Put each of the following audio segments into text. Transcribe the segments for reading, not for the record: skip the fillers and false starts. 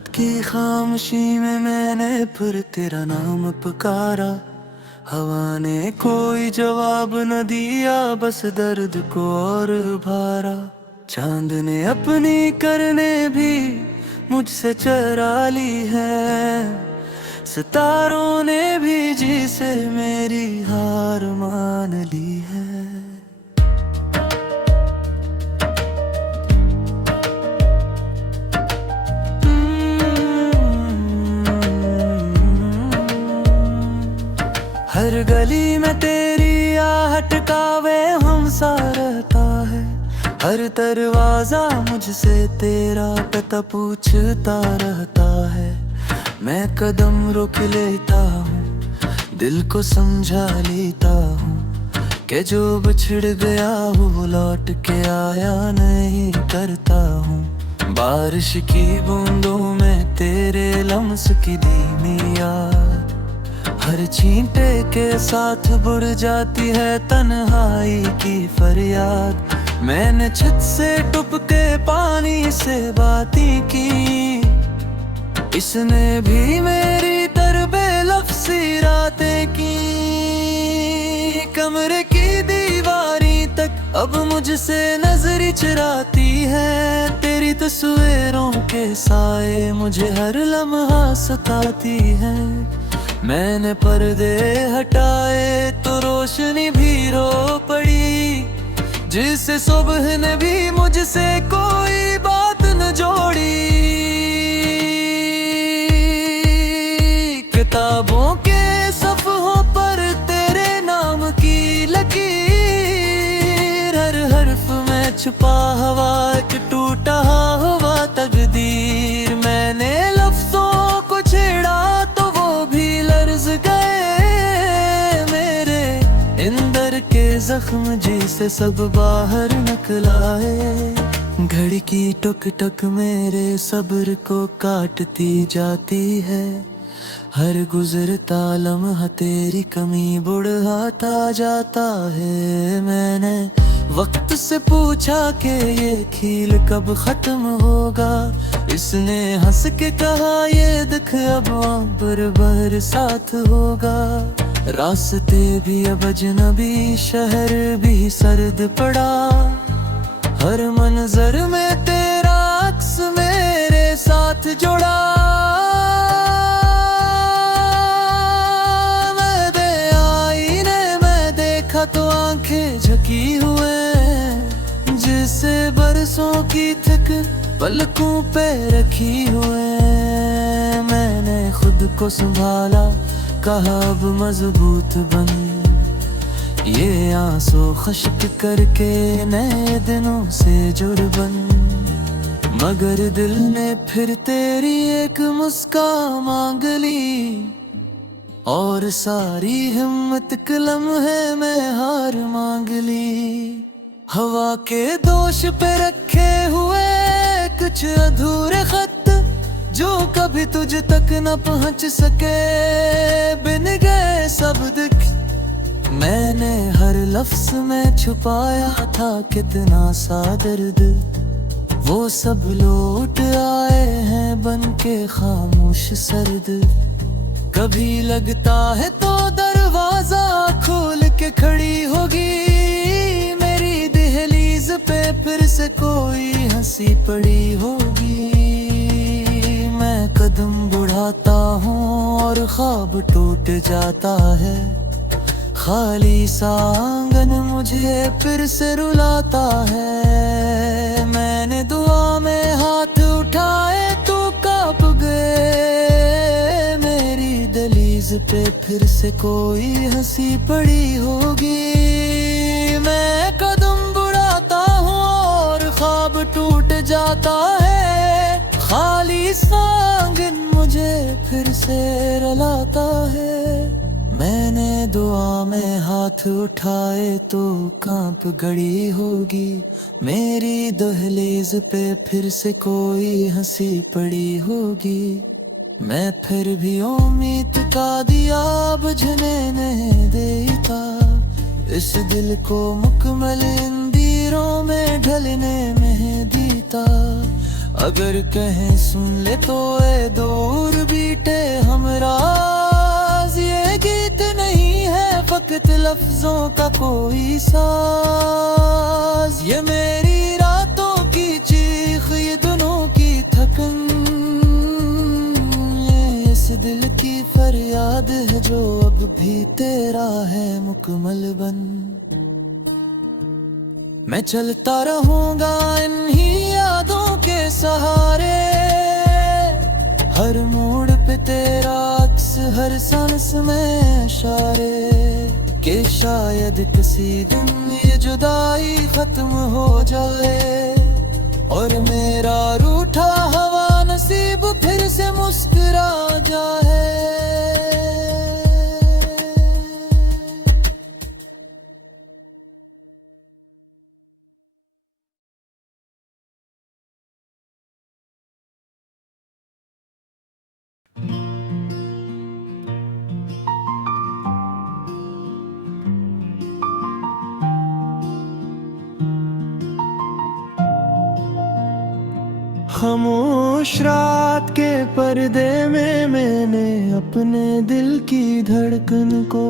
रात की खामोशी में मैंने फिर तेरा नाम पुकारा। हवा ने कोई जवाब न दिया, बस दर्द को और उभारा। चांद ने अपनी करने भी मुझसे चरा ली है, सितारों ने भी जी से मेरी हार मान ली है। हर गली में तेरी आहट का वे हम सा रहता है, हर दरवाजा मुझसे तेरा पता पूछता रहता है। मैं कदम रोक लेता हूँ, दिल को समझा लेता हूँ कि जो बिछड़ गया वो लौट के आया नहीं करता हूँ। बारिश की बूंदों में तेरे लम्स की धीमी याद, हर छींटे के साथ बुड़ जाती है तन्हाई की फरियाद। मैंने छत से टुप के पानी से बातें की, इसने भी मेरी तरबे लफ्ज़ी रातें की। कमरे की दीवारी तक अब मुझसे नजर चुराती है, तेरी तस्वीरों के साए मुझे हर लम्हा सताती है। मैंने पर्दे हटाए तो रोशनी भी रो पड़ी, जिससे सुबह ने भी मुझसे कोई बात न जोड़ी। किताबों के सफ़ों पर तेरे नाम की लकीर, हर हर्फ में छुपा हवा एक टूटा हुआ तकदीर। मैंने लफ्ज़ों को छेड़ा तो वो भी लर्ज़ गए, मेरे अंदर के जख्म जिसे सब बाहर निकलाए। घड़ी की टक टक मेरे सब्र को काटती जाती है, हर गुजरता लम्हा तेरी कमी बढ़ाता जाता है। मैंने वक्त से पूछा कि ये खील कब खत्म होगा, इसने हंस के कहा ये दुख अब पर बरसात होगा। रास्ते भी अब अजनबी, शहर भी सर्द पड़ा, हर मंजर में तेरा अक्स मेरे साथ जुड़ा। मैं आईने में देखा तो आंखें झकी हुए, जिसे बरसों की थक पलकों पे रखी हुए। मैंने खुद को संभाला, कहा अब मजबूत बन, ये आंसू खश्क करके नए दिनों से जुड़ बन। मगर दिल ने फिर तेरी एक मुस्कान मांग ली, और सारी हिम्मत कलम है मैं हार मांग ली। हवा के दोष पे रखे हुए कुछ अधूरे खत, जो कभी तुझ तक न पहुंच सके, बिन गए सब दुख। मैंने हर लफ्ज में छुपाया था कितना सा दर्द, वो सब लौट आए हैं बन के खामोश सर्द। कभी लगता है तो दरवाजा खोल के खड़ी होगी, मेरी दहलीज पे फिर से कोई हंसी पड़ी होगी। मैं कदम बढ़ाता हूँ और ख्वाब टूट जाता है, खाली सा आंगन मुझे फिर से रुलाता है। मैंने दुआ में हाथ उठाए तो कांप गए, मेरी दहलीज पे फिर से कोई हंसी पड़ी होगी। मैं कदम बढ़ाता हूँ और ख्वाब टूट जाता है, खाली सा आंगन मुझे फिर से रुलाता है। मैंने दुआ में हाथ उठाए तो कांप गड़ी होगी, मेरी दहलीज पे फिर से कोई हंसी पड़ी होगी। मैं फिर भी उम्मीद का दिया बुझने नहीं देता, इस दिल को मुकम्मल इन दीरों में ढलने में देता। अगर कहें सुन ले तो ए दूर बीटे हमराज, ये गीत नहीं है फकत लफ्जों का कोई साज। ये मेरी रातों की चीख, ये दिनों की थकन, ये इस दिल की फरियाद है जो अब भी तेरा है मुकम्मल बन। मैं चलता रहूंगा इन्हीं यादों के सहारे, हर मोड़ पे तेरा अक्स, हर सांस में इशारे, कि शायद किसी दिन ये जुदाई खत्म हो जाए और मेरा रूठा हवा नसीब फिर से मुस्कुरा जाए। खामोश रात के पर्दे में मैंने अपने दिल की धड़कन को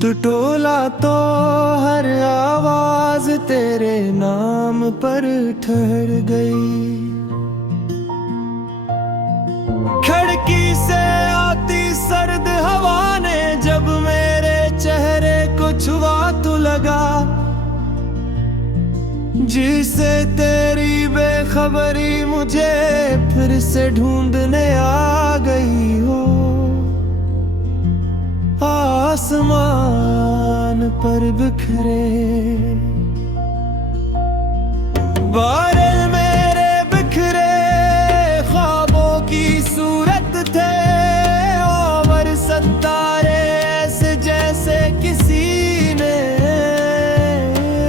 तू टोला तो हर आवाज तेरे नाम पर ठहर गई। खिड़की से आती सर्द हवा ने जब मेरे चेहरे को छुआ तो लगा जिसे तेरी बेखबरी मुझे फिर से ढूंढने आ गई हो। आसमान पर बिखरे बादल मेरे बिखरे ख्वाबों की सूरत थे, और सितारे ऐसे जैसे किसी ने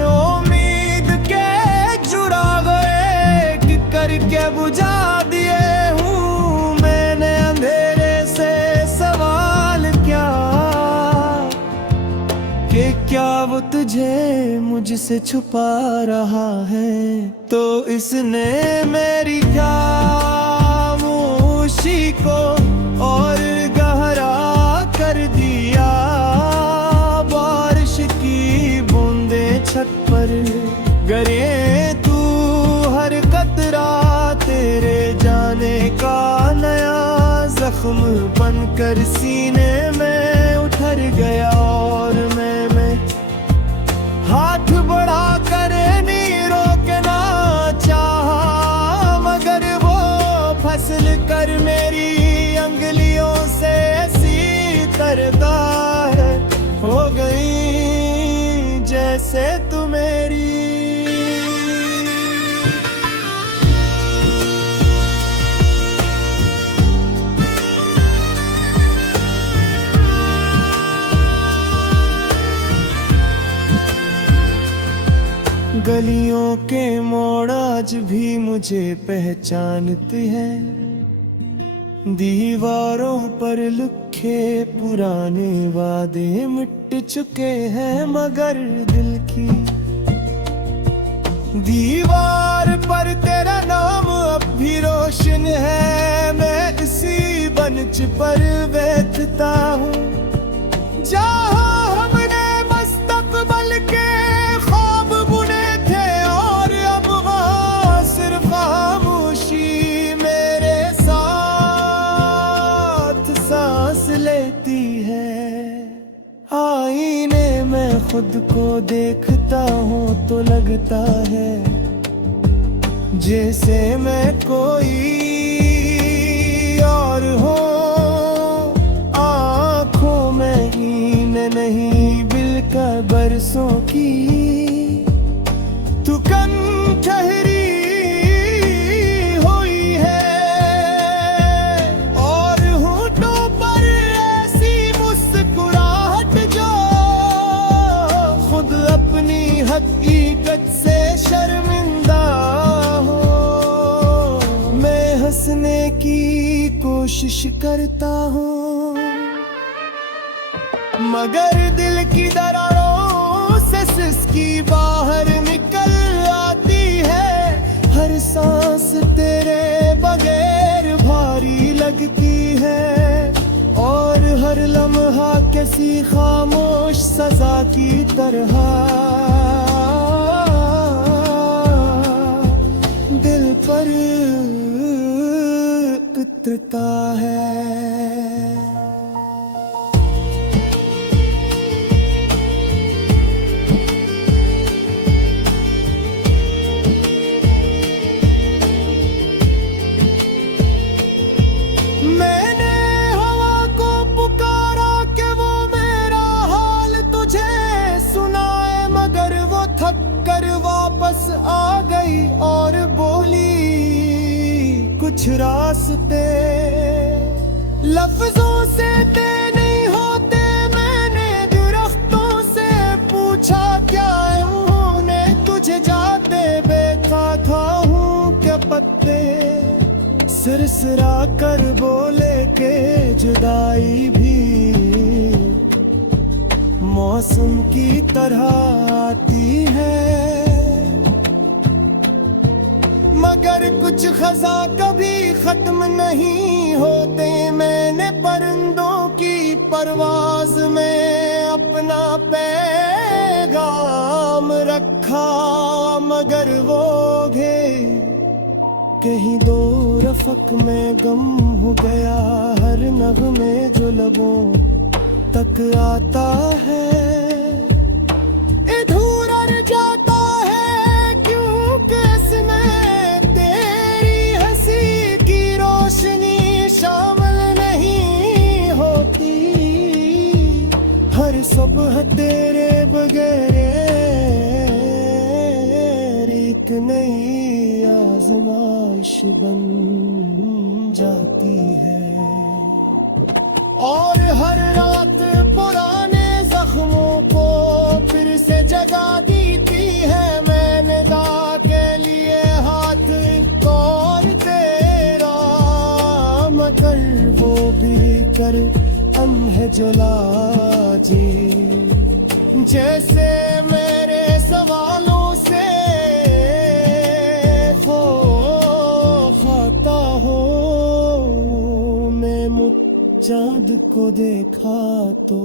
उम्मीद के चुरा गए कि करके बुझा दिए हूँ मैंने अंधेरे से सवाल क्या, कि क्या वो तुझे मुझसे छुपा रहा है। तो इसने मेरी खामोशी को और गहरा कर दिया। बारिश की बूंदें छत पर गिरे, तू हर कतरा तेरे जाने का नया जख्म बनकर सीने में उतर गया। और मैं हाथ बढ़ा कर नहीं रोकना चाहा, मगर वो फसल कर मेरी अंगलियों से ऐसी तरदार हो गई जैसे तू मेरी। गलियों के मोड़ आज भी मुझे पहचानती है, दीवारों पर लिखे पुराने वादे मिट चुके हैं, मगर दिल की दीवार पर तेरा नाम अब भी रोशन है। मैं इसी बंच पर बैठता हूँ जहाँ हमने मुस्तकबिल के ख्वाब बुने थे, और अब वहाँ सिर्फ खामोशी मेरे साथ सांस लेती है। आईने में खुद को देखता हूँ तो लगता है जैसे मैं कोई और हूँ। आँखों में नींद नहीं बिलका बरसों की, तू कम ठहरी हुई है, और होठों पर ऐसी मुस्कुराहट जो खुद अपनी हकीकत से शर्मिंदा हो। मैं हंसने की कोशिश करता हूँ, मगर दिल की दरारों से सिसकी बाहर निकल आती है। सांस तेरे बगैर भारी लगती है, और हर लम्हा किसी खामोश सजा की तरह दिल पर उतरता है। आ गई और बोली कुछ रास्ते लफ्जों से तय नहीं होते। मैंने दरख्तों से पूछा क्या उन्होंने तुझे जाते देखा था हूँ क्या पत्ते, सरसरा कर बोले के जुदाई भी मौसम की तरह आती है, मगर कुछ खजा कभी खत्म नहीं होते। मैंने परिंदों की परवाज में अपना पैगाम रखा, मगर वो घे कहीं दो रफक में गम हो गया। हर नगमे जो लबों तक आता है अधूरा रह जाता है, क्योंकि इसमें तेरी हंसी की रोशनी शामिल नहीं होती। हर सुबह तेरे बगैर एक नई आजमाइश बन जाती है, और हर रात पुराने जख्मों को फिर से जगा देती है। मैंने दा के लिए हाथ और तेरा मकर वो भी कर अनह जला जी, जैसे मेरे सवालों से खाता हो। मैं चाँद को देखा तो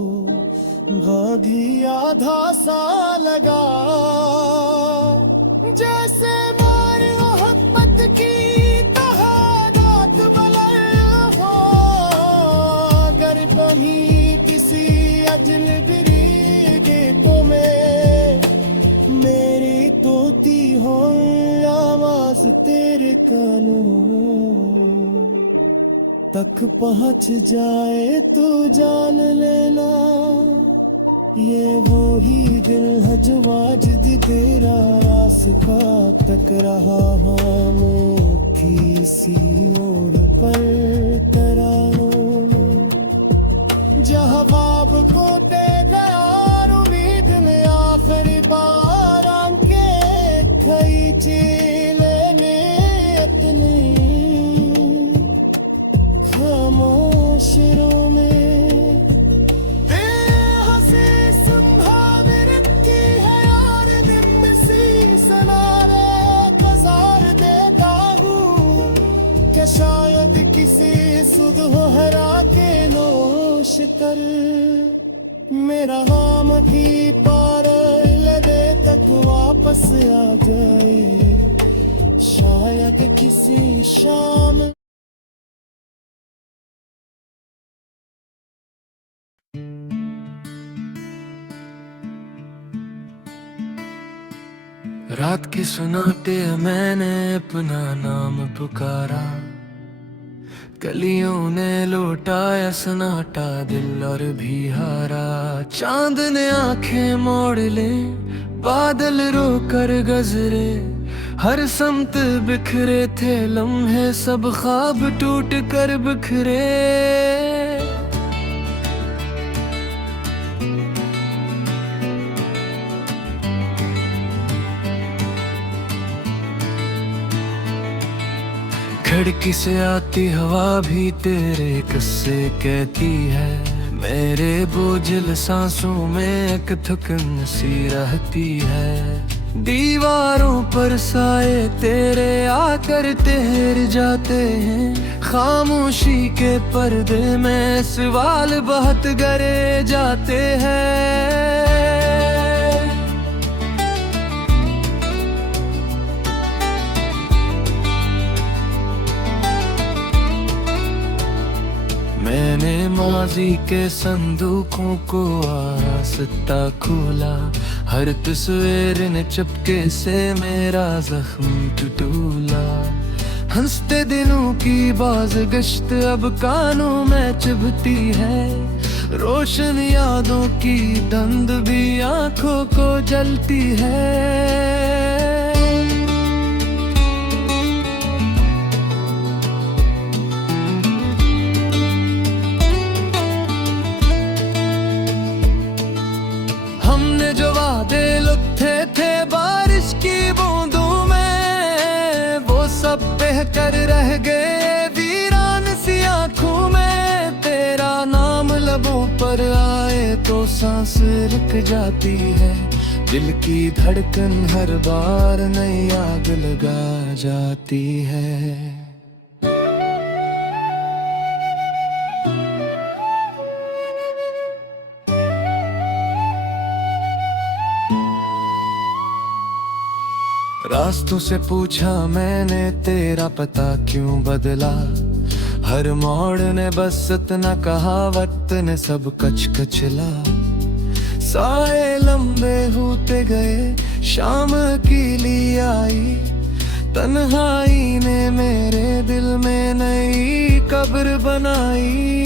गाधी आधा सा लगा, जैसे मार मोहब्बत की तहादात बुलंद हो। अगर कहीं किसी अजनबी गीतों में मेरी तोती हो आवाज तेरे कानों तक पहुंच जाए तो जान लेना, ये वो ही दिल है जो आज तेरा रास्ता तक रहा। हम किसी और पर तरानों जहाँ बाब को दे गया उम्मीद ने आखिरी बार आंखें खींची लेने इतनी खामोशियों में बेहसी सुंधा रखी है यार। दिन में सी सनारे गुजार देता हूँ क्या शायद किसी सुबह हरा के नोश कर मेरा हम की पार लदे तक वापस आ जाए। शायद किसी शाम रात के सुनाते मैंने अपना नाम पुकारा, कलियों ने लौटाया सन्नाटा दिल और भी हारा। चांद ने आंखें मोड़ ले बादल रोकर गजरे, हर समत बिखरे थे लम्हे सब ख्वाब टूट कर बिखरे। खिड़की से आती हवा भी तेरे किस्से कहती है, मेरे बोझल सांसों में एक थकन सी रहती है। दीवारों पर साए तेरे आकर ठहर जाते हैं। खामोशी के पर्दे में सवाल बहुत गहरे जाते हैं। मैंने माजी के संदूकों को आस्ता खोला, हर तस्वीर ने चपके से मेरा जख्म टटोला। हंसते दिनों की बाज़गश्त अब कानों में चुभती है, रोशन यादों की धुंध भी आंखों को जलती है। हमने जो वादे लिखे थे बारिश की बूंदों में, वो सब बहकर रह गए वीरान सी आंखों में। तेरा नाम लबों पर आए तो सांस रुक जाती है, दिल की धड़कन हर बार नई आग लगा जाती है। रास्तों से पूछा मैंने तेरा पता क्यों बदला, हर मोड़ ने बस इतना कहा, वक्त ने सब कच कचला। साए लंबे होते गए, शाम की ली आई, तन्हाई ने मेरे दिल में नई कब्र बनाई।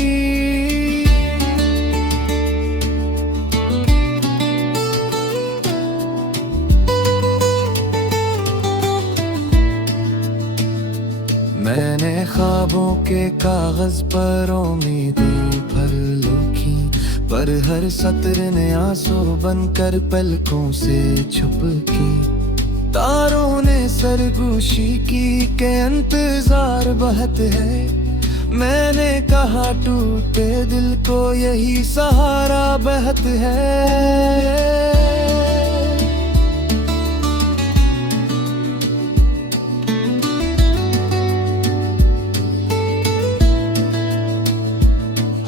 मैंने ख्वाबों के कागज पर उम्मीदें भर लिखी, पर हर सत्र ने आंसू बनकर पलकों से छुप की। तारों ने सरगोशी की के इंतजार बहुत है, मैंने कहा टूटे दिल को यही सहारा बहुत है।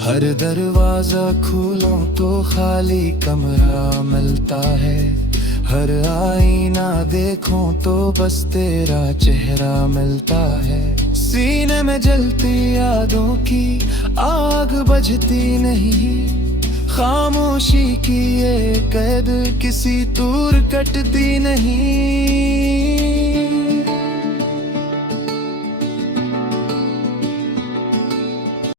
हर दरवाजा खोलो तो खाली कमरा मिलता है, हर आईना देखो तो बस तेरा चेहरा मिलता है। सीने में जलती यादों की आग बुझती नहीं, खामोशी की ये कैद किसी दूर कटती नहीं।